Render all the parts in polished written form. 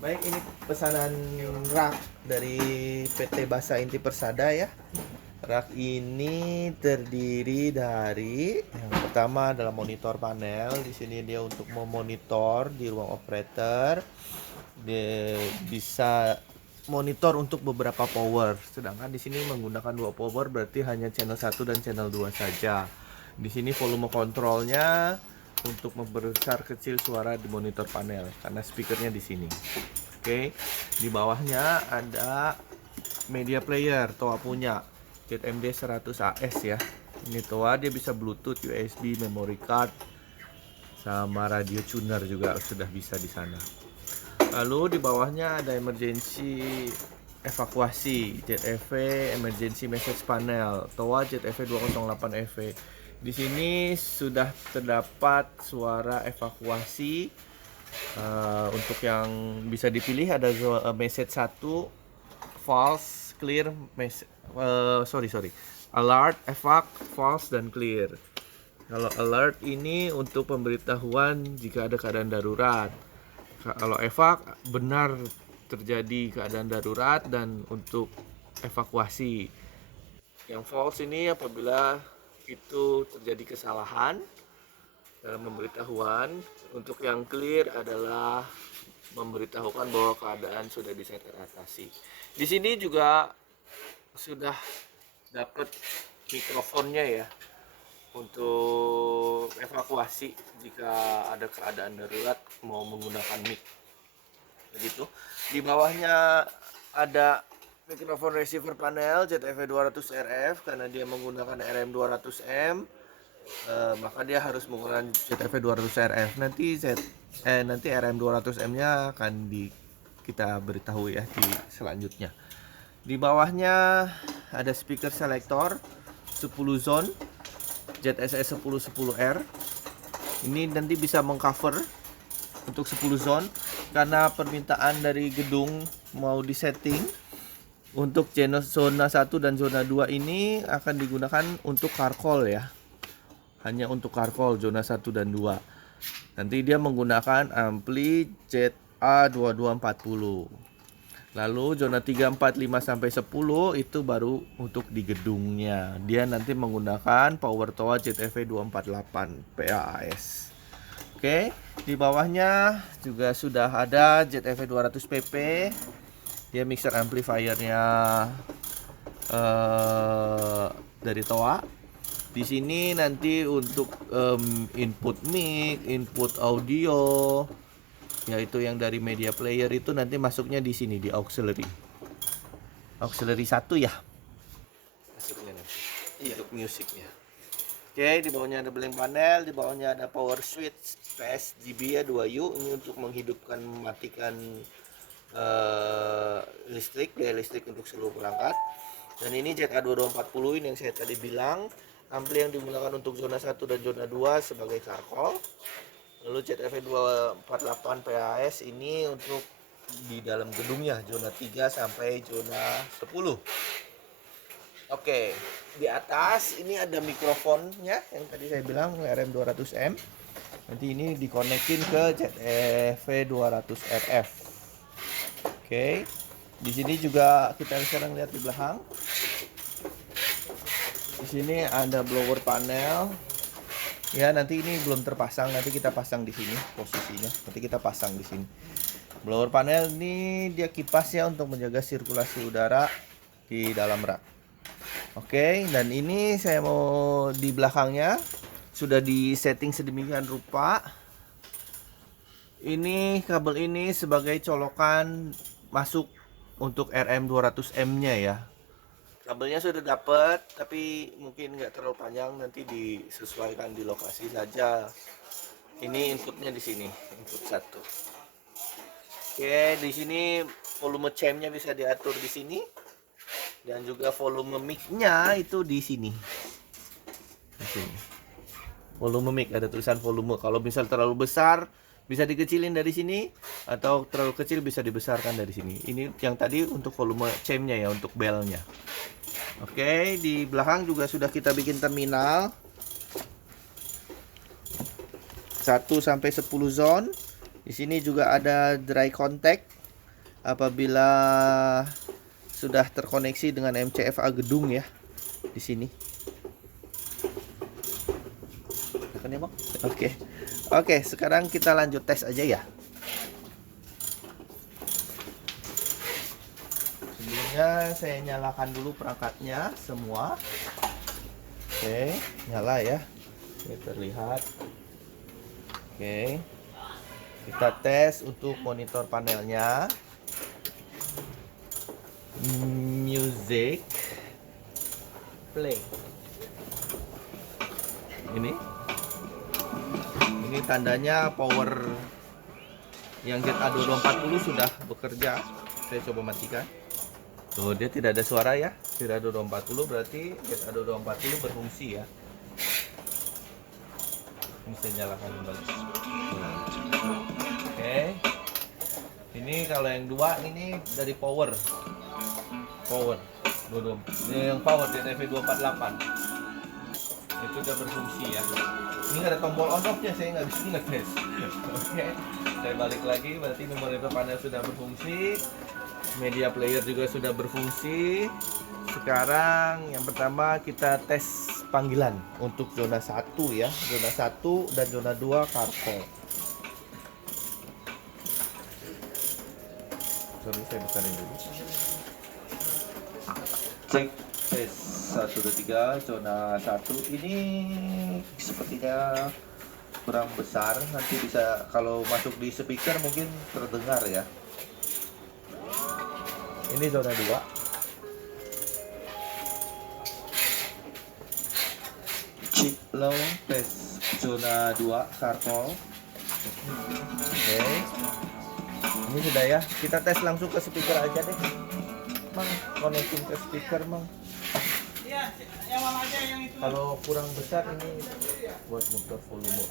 Baik, ini pesanan rak dari PT Basa Inti Persada ya. Rak ini terdiri dari yang pertama adalah monitor panel. Di sini dia untuk memonitor di ruang operator. Dia bisa monitor untuk beberapa power. Sedangkan di sini menggunakan dua power berarti hanya channel 1 dan channel 2 saja. Di sini volume kontrolnya untuk membesar kecil suara di monitor panel karena speakernya di sini. Oke, di bawahnya ada media player Toa punya ZMD 100 AS ya. Ini Toa dia bisa Bluetooth, USB, memory card, sama radio tuner juga sudah bisa di sana. Lalu di bawahnya ada emergency evakuasi ZEV emergency message panel Toa ZEV 208 EV. Di sini sudah terdapat suara evakuasi. Untuk yang bisa dipilih ada message 1 false, clear, alert, evac, false, dan clear. Kalau alert ini untuk pemberitahuan jika ada keadaan darurat. Kalau evac benar terjadi keadaan darurat dan untuk evakuasi. Yang false ini apabila itu terjadi kesalahan dalam pemberitahuan. Untuk yang clear adalah memberitahukan bahwa keadaan sudah bisa teratasi. Di sini juga sudah dapat mikrofonnya ya untuk evakuasi jika ada keadaan darurat mau menggunakan mic. Begitu. Di bawahnya ada mikrofon receiver panel ZF 200 RF karena dia menggunakan RM 200M. Maka dia harus menggunakan ZF 200 RF. Nanti RM 200M-nya akan kita beritahu ya di selanjutnya. Di bawahnya ada speaker selector 10 zone ZSS 1010R. Ini nanti bisa mengcover untuk 10 zone karena permintaan dari gedung mau disetting untuk zona 1 dan zona 2 ini akan digunakan untuk carcall ya. Hanya untuk carcall zona 1 dan 2. Nanti dia menggunakan ampli ZA2240. Lalu zona 3, 4, 5 sampai 10 itu baru untuk di gedungnya. Dia nanti menggunakan power Toa ZEV 248 PAS. Oke, di bawahnya juga sudah ada ZEV 200 PP. Dia mixer amplifiernya dari Toa. Di sini nanti untuk input mic, input audio, yaitu yang dari media player itu nanti masuknya di sini di auxiliary. Auxiliary 1 ya. Masuknya nanti. Iya. Untuk musiknya. Oke, di bawahnya ada blank panel, di bawahnya ada power switch PSGB ya 2U ini untuk menghidupkan mematikan listrik, daya listrik untuk seluruh perangkat. Dan ini ZA2240 ini yang saya tadi bilang. Ampli yang digunakan untuk zona 1 dan zona 2 sebagai carcall. Lalu ZF 248 PAS ini untuk di dalam gedungnya zona 3 sampai zona 10. Oke, di atas ini ada mikrofonnya yang tadi saya bilang RM200M. Nanti ini dikonekin ke ZF 200 RF. Oke. Di sini juga kita sekarang lihat di belakang. Di sini ada blower panel. Ya, nanti ini belum terpasang, nanti kita pasang di sini posisinya. Nanti kita pasang di sini. Blower panel ini dia kipasnya untuk menjaga sirkulasi udara di dalam rak. Oke, dan ini saya mau di belakangnya sudah di setting sedemikian rupa. Ini kabel ini sebagai colokan masuk untuk RM200M-nya ya. Kabelnya sudah dapat, tapi mungkin nggak terlalu panjang, nanti disesuaikan di lokasi saja. Ini inputnya di sini, input 1. Oke, di sini volume champ-nya bisa diatur di sini, dan juga volume mic-nya itu di sini. Di sini. Volume mic ada tulisan volume. Kalau misal terlalu besar bisa dikecilin dari sini, atau terlalu kecil bisa dibesarkan dari sini. Ini yang tadi untuk volume champ-nya ya, untuk bell-nya. Oke, di belakang juga sudah kita bikin terminal 1 sampai 10 zone. Di sini juga ada dry contact apabila sudah terkoneksi dengan MCFA gedung ya di sini. Tekan ya, Bang. Oke, sekarang kita lanjut tes aja ya. Sebelumnya saya nyalakan dulu perangkatnya semua. Oke, nyala ya. Oke, terlihat. Oke. Kita tes untuk monitor panelnya. Music play. Ini tandanya power yang ZA2240 sudah bekerja. Saya coba matikan. Tuh, dia tidak ada suara ya. ZA2240 berarti ZA2240 berfungsi ya. Ini saya nyalakan kembali. Oke. Ini kalau yang dua ini dari power. Ini yang power ZV248. Itu udah berfungsi ya. Ini nggak ada tombol on off nya, saya nggak bisa ngetes. Oke, saya balik lagi. Berarti monitor panel sudah berfungsi, media player juga sudah berfungsi. Sekarang yang pertama kita tes panggilan untuk zona 1 ya, zona 1 dan zona 2 karpol. Sorry, saya bukain dulu. Cek tes 1, 2, 3, zona 1 ini sepertinya kurang besar. Nanti bisa kalau masuk di speaker mungkin terdengar ya. Ini zona 2. Chip low tes zona 2 karpol. Oke. Ini sudah ya. Kita tes langsung ke speaker aja deh. Mang, connecting ke speaker, Mang. Iya, yang mana aja yang itu. Kalau kurang besar ini buat muter volume.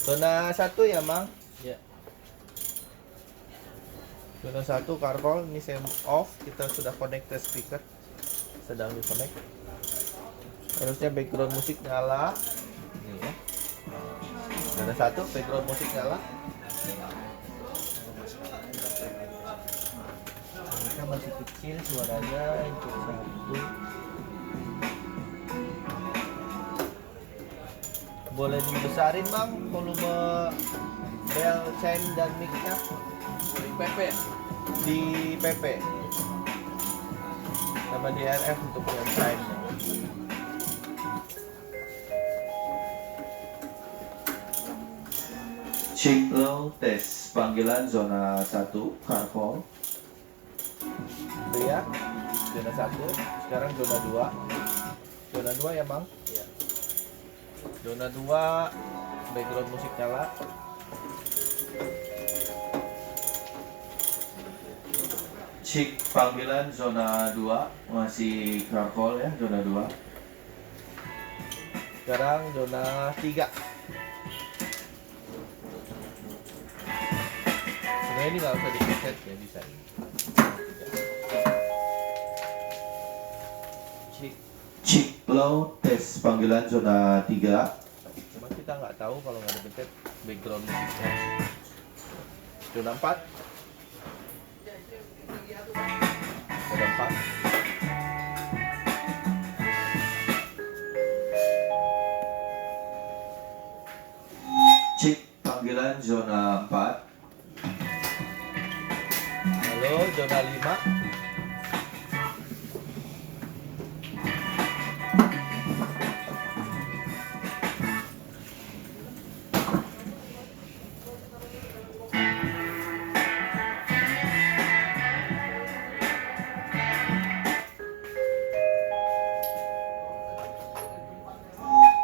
Zona 1 ya, Mang? Ya. Zona 1 karpol, ini saya off, kita sudah connect ke speaker. Sedang di connect. Harusnya background musik nyala. Ini ya. Zona 1 background musik nyala. Mereka masih kecil suaranya untuk 1. Boleh dibesarin, Bang, volume bell chain dan mic-nya di PP. Di PP. Sama di RF untuk yang chain. Check low tes panggilan zona 1 karpol. Itu ya, zona 1. Sekarang zona 2. Zona 2 ya, Bang? Iya. Zona 2 background musik nyala. Cek panggilan zona 2 masih karpol ya, zona 2. Sekarang zona 3. Sebenarnya ini nggak usah dipencet ya, bisa. Cek low tes panggilan zona 3. Cuma kita nggak tahu kalau nggak dipencet background musiknya. Zona 4. Zona 4. Cek panggilan zona 4. Halo, zona 5.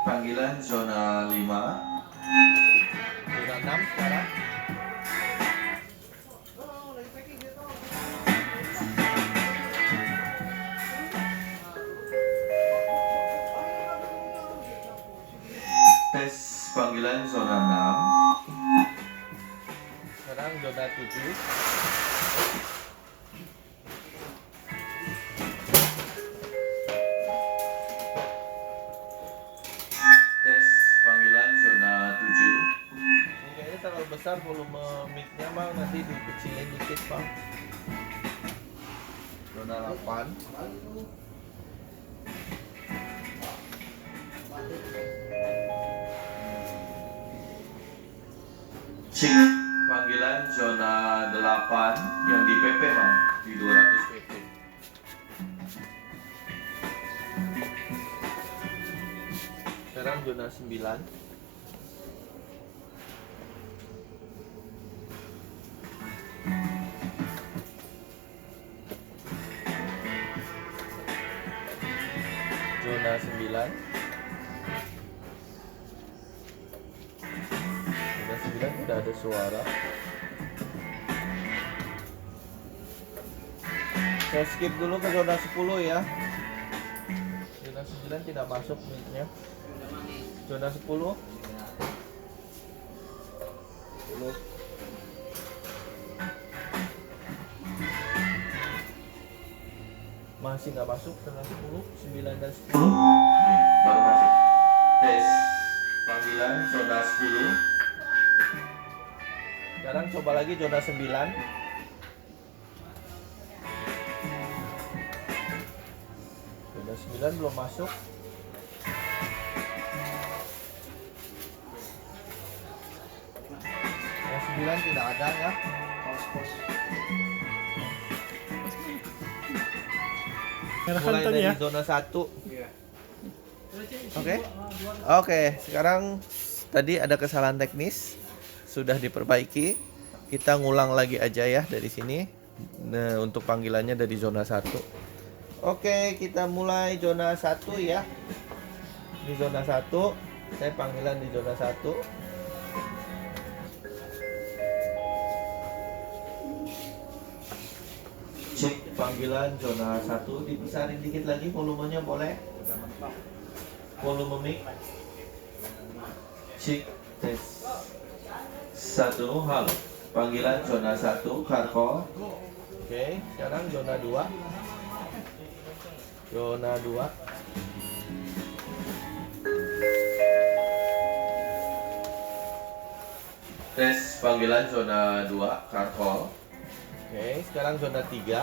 Panggilan zona 5. Zona 6 sekarang. Tes panggilan zona 6. Sekarang zona 7. besar volume mic-nya Bang, nanti dikecilin dikit Bang. Zona 8. Cik, panggilan zona 8 yang di PP Bang, di 200 PP. Sekarang zona 9. Zona 9. Zona 9 udah ada suara. Saya skip dulu ke zona 10 ya. Zona 9 tidak masuk mic-nya. Zona 10. Masih nggak masuk zona 10, 9 dan 10. Baru masuk. Tes panggilan zona 10. Sekarang coba lagi zona 9. Zona 9 belum masuk. Zona 9 tidak ada ya. Mulai dari ya. Zona 1. Oke, sekarang tadi ada kesalahan teknis, sudah diperbaiki. Kita ngulang lagi aja ya dari sini. Nah, untuk panggilannya dari zona 1. Oke, kita mulai zona 1 ya. Di zona 1, saya panggilan di zona 1. Cek panggilan zona 1, dibesarin dikit lagi volumenya boleh. Volume mic. Cek tes 1, halo. Panggilan zona 1, Karko. Oke, sekarang zona 2. Zona 2. Tes panggilan zona 2, Karko. Oke, sekarang zona 3.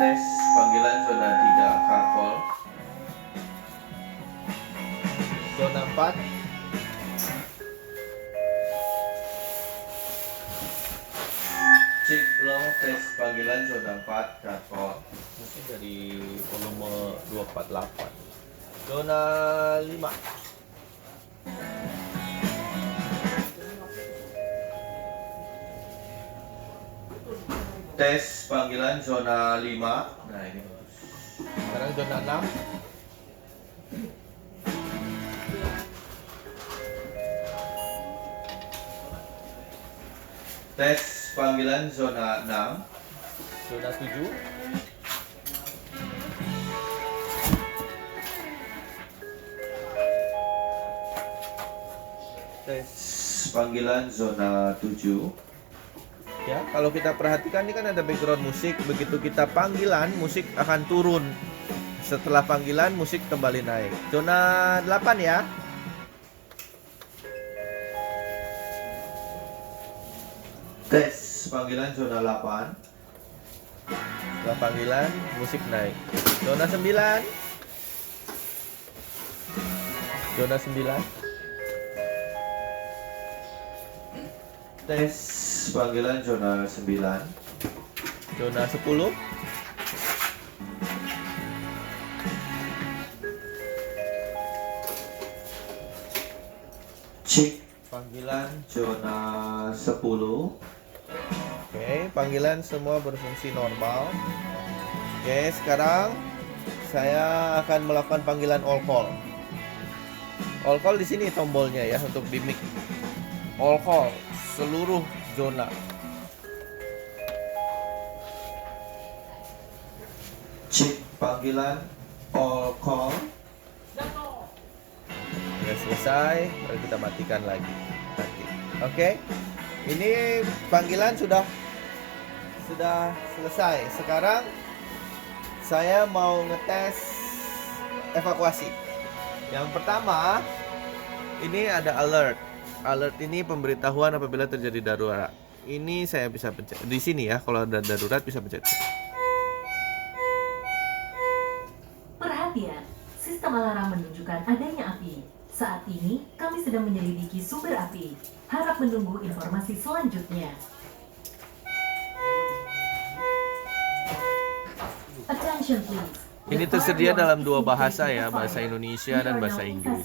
Tes panggilan zona 3, Karkol. Zona 4. Cek long, tes panggilan zona 4, Karkol. Mungkin dari volume 248. Zona 5. Tes panggilan zona 5. Nah, ini bagus. Sekarang zona 6. Tes panggilan zona 6. Zona 7. Tes panggilan zona 7. Ya, kalau kita perhatikan ini kan ada background musik. Begitu kita panggilan, musik akan turun. Setelah panggilan, musik kembali naik. Zona 8 ya. Tes panggilan zona 8. Setelah panggilan, musik naik. Zona 9. Zona 9. Tes panggilan zona 9. Zona 10. Cek panggilan zona 10. Oke, panggilan semua berfungsi normal. Oke, sekarang saya akan melakukan panggilan all call. All call di sini tombolnya ya untuk di mic. All call seluruh zona. Cek panggilan all call. Sudah selesai, baru kita matikan lagi nanti. Oke, ini panggilan sudah selesai. Sekarang saya mau ngetes evakuasi. Yang pertama, ini ada alert. Alert ini pemberitahuan apabila terjadi darurat. Ini saya bisa pencet di sini ya. Kalau ada darurat bisa pencet. Perhatian, sistem alarm menunjukkan adanya api. Saat ini, kami sedang menyelidiki sumber api. Harap menunggu informasi selanjutnya. Attention please. Ini tersedia dalam dua bahasa ya, bahasa Indonesia dan bahasa Inggris.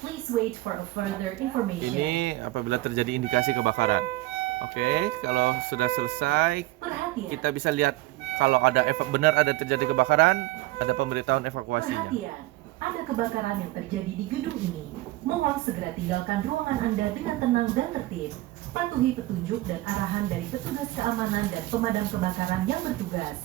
Please wait for a further information. Ini apabila terjadi indikasi kebakaran. Oke, kalau sudah selesai, kita bisa lihat kalau benar ada terjadi kebakaran, ada pemberitahuan evakuasinya. Perhatian, ada kebakaran yang terjadi di gedung ini. Mohon segera tinggalkan ruangan Anda dengan tenang dan tertib. Patuhi petunjuk dan arahan dari petugas keamanan dan pemadam kebakaran yang bertugas.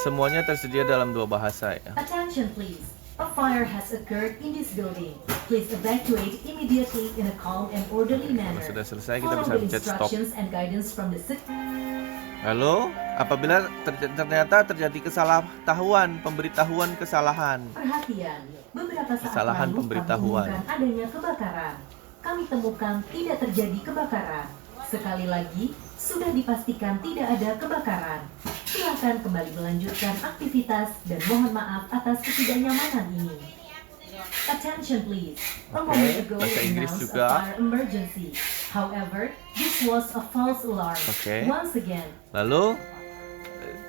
Semuanya tersedia dalam dua bahasa ya. Attention please. A fire has occurred in this building. Please evacuate immediately in a calm and orderly manner. Kalau sudah selesai kita bisa Follow the pencet stop. instructions and guidance from the Lalu apabila ternyata terjadi pemberitahuan kesalahan. Perhatian, beberapa saat Kesalahan lalu pemberitahuan. kami menemukan adanya kebakaran. Kami temukan tidak terjadi kebakaran. Sekali lagi, sudah dipastikan tidak ada kebakaran. Silakan kembali melanjutkan aktivitas dan mohon maaf atas ketidaknyamanan ini. Attention please. A moment ago bahasa we Inggris announced juga. a fire emergency. However, this was a false alarm. Oke. Once again, Lalu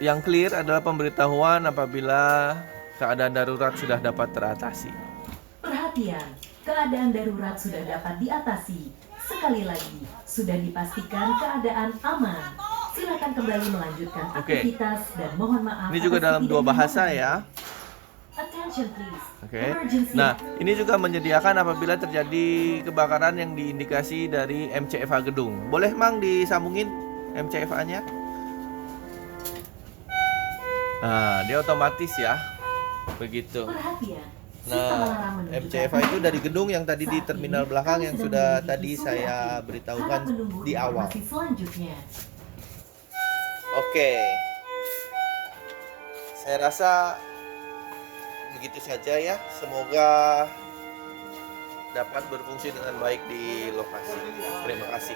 yang clear adalah pemberitahuan apabila keadaan darurat sudah dapat teratasi. perhatian, keadaan darurat sudah dapat diatasi. Sekali lagi, sudah dipastikan keadaan aman. Silakan kembali melanjutkan aktivitas dan mohon maaf. Ini juga dalam dua bahasa ya. Attention please. Oke. Emergency. Nah, ini juga menyediakan apabila terjadi kebakaran yang diindikasi dari MCFA gedung. Boleh Mang disambungin MCFA-nya? Nah, dia otomatis ya. Begitu. Perhatian. Nah, MCFA itu dari gedung yang tadi di terminal belakang yang sudah tadi saya beritahukan di awal. Selanjutnya. Oke. Saya rasa begitu saja ya. Semoga dapat berfungsi dengan baik di lokasi. Terima kasih.